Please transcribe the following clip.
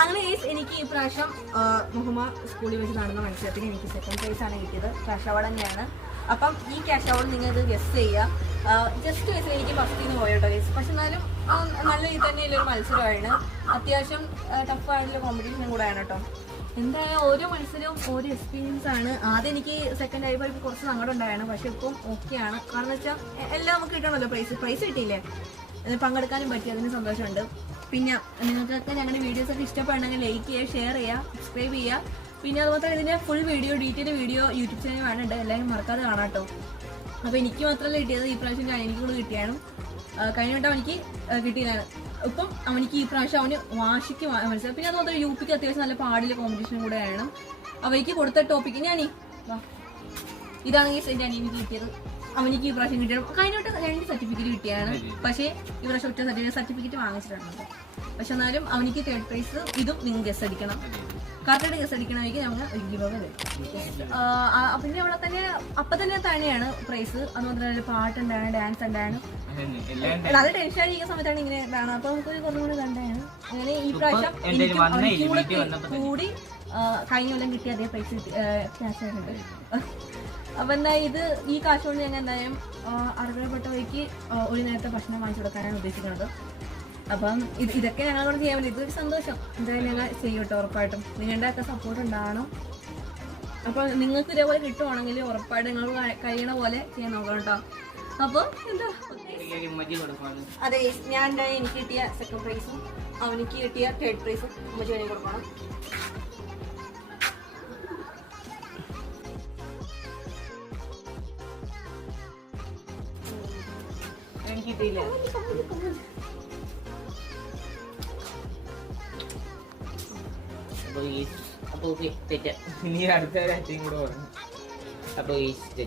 അങ്ങനെ എനിക്ക് ഈ പ്രാവശ്യം മുഹമ്മ സ്കൂളിൽ വെച്ച് നടന്ന മത്സരത്തിന് എനിക്ക് സെക്കൻഡ് പ്രൈസ് ആണ് കിട്ടിയത്. ക്യാഷ് അവാർഡ് തന്നെയാണ്. അപ്പം ഈ ക്യാഷ് അവാർഡ് നിങ്ങൾക്ക് ഗസ് ചെയ്യുക. ജസ്റ്റ് ഗസ് എനിക്ക് ഫസ്റ്റ് നിന്ന് പോയോട്ടോ ഗസ്. പക്ഷെ എന്നാലും നല്ല രീതിയിൽ തന്നെയുള്ളൊരു മത്സരമാണ്. അത്യാവശ്യം ടഫായിട്ടുള്ള കോമ്പറ്റീഷനും കൂടെയാണ് കേട്ടോ. എന്തായാലും ഓരോ മത്സരവും ഓരോ എക്സ്പീരിയൻസ് ആണ്. ആദ്യം എനിക്ക് സെക്കൻഡ് ആയപ്പോൾ ഇപ്പോൾ കുറച്ച് സങ്കടം ഉണ്ടായിരുന്നു. പക്ഷെ ഇപ്പം ഓക്കെയാണ്. കാരണം വെച്ചാൽ എല്ലാം നമുക്ക് കിട്ടണമല്ലോ. പ്രൈസ് കിട്ടിയില്ലേ, പങ്കെടുക്കാനും പറ്റി, അതിന് സന്തോഷമുണ്ട്. പിന്നെ നിങ്ങൾക്കൊക്കെ ഞങ്ങളുടെ വീഡിയോസൊക്കെ ഇഷ്ടപ്പെടണമെങ്കിൽ ലൈക്ക് ചെയ്യുക, ഷെയർ ചെയ്യുക, സബ്സ്ക്രൈബ് ചെയ്യുക. പിന്നെ അതുപോലെ ഇതിൻ്റെ full video, detail video YouTube channel വേണുണ്ട്. എല്ലാവരും മറക്കാതെ കാണാം കേട്ടോ. അപ്പോൾ എനിക്ക് മാത്രമല്ല കിട്ടിയത്, ഈ പ്രാവശ്യം എനിക്ക് കൂടെ കിട്ടിയാണ്. കഴിഞ്ഞ വട്ടം അവനിക്ക് കിട്ടിയതാണ്. ഇപ്പം അവനിക്ക് ഈ പ്രാവശ്യം അവന് വാശിക്ക് മനസ്സിലായി. പിന്നെ അതുപോലെ യുപിക്ക് അത്യാവശ്യം നല്ല പാടിലെ കോമ്പറ്റീഷൻ കൂടെയാണ്. അവയ്ക്ക് കൊടുത്ത ടോപ്പിക്ക് ഇതാണ് എൻ്റെ അനിയനിക്ക് കിട്ടിയത്. അവനിക്ക് ഈ പ്രാവശ്യം കിട്ടിയത്. കഴിഞ്ഞ വട്ടം 2 സർട്ടിഫിക്കറ്റ് കിട്ടിയാണ്. പക്ഷേ ഈ പ്രാവശ്യം ഒറ്റ സർട്ടിഫിക്കറ്റ് വാങ്ങിച്ചിട്ടുണ്ട്. പക്ഷെ എന്നാലും അവനിക്ക് 3rd പ്രൈസ്. ഇതും നിങ്ങൾ ഗസ് അടിക്കണം. കറക്റ്റായിട്ട് ഗസ് അടിക്കണമെങ്കിൽ ഞങ്ങൾ ഒരു ഗിവ് അവേ തരും. പിന്നെ അവിടെ തന്നെ അപ്പം തന്നെ തന്നെയാണ് പ്രൈസ്. അതുപോലെ തന്നെ പാട്ടുണ്ടാണ്, ഡാൻസ് ഉണ്ടാണ്. നല്ല ടെൻഷൻ ആയിരിക്കുന്ന സമയത്താണ് ഇങ്ങനെ വേണം. അപ്പൊ നമുക്കൊരു കുറച്ചും കൂടി കണ്ടാണ്. അങ്ങനെ ഈ പ്രാവശ്യം കൂടി കഴിഞ്ഞ കൊല്ലം കിട്ടിയ അതേ പൈസ ക്യാഷ് ആയിട്ടുണ്ട്. അപ്പൊ എന്താ ഇത് ഈ കാശ് കൊണ്ട് ഞങ്ങൾ എന്തായാലും അർഹതപ്പെട്ടവയ്ക്ക് ഒരു നേരത്തെ ഭക്ഷണം വാങ്ങിച്ചു കൊടുക്കാനാണ് ഉദ്ദേശിക്കുന്നത്. അപ്പം ഇതൊക്കെ ഞങ്ങളോട് ചെയ്യാൻ വേണ്ടി ഇതൊരു സന്തോഷം. എന്തായാലും ഞങ്ങൾ ചെയ്യും കേട്ടോ. ഉറപ്പായിട്ടും നിങ്ങളുടെ ഒക്കെ സപ്പോർട്ട് ഉണ്ടാവണം. അപ്പോൾ നിങ്ങൾക്ക് ഇതേപോലെ കിട്ടുവാണെങ്കിൽ ഉറപ്പായിട്ടും നിങ്ങൾ കഴിയണ പോലെ ചെയ്യാൻ നോക്കണം കേട്ടോ. അപ്പോൾ എന്താ അതെ, ഞാൻ എനിക്ക് കിട്ടിയ സെക്കൻഡ് പ്രൈസും അവനിക്ക് കിട്ടിയ 3rd പ്രൈസും അമ്മച്ചി കഴിഞ്ഞ് കൊടുക്കണം. എനിക്ക് കിട്ടിയില്ല. അപ്പോൾ തെറ്റ ഇനി അടുത്ത ഒരാഴ്ചയും കൂടെ പറഞ്ഞു. അപ്പോൾ തെറ്റ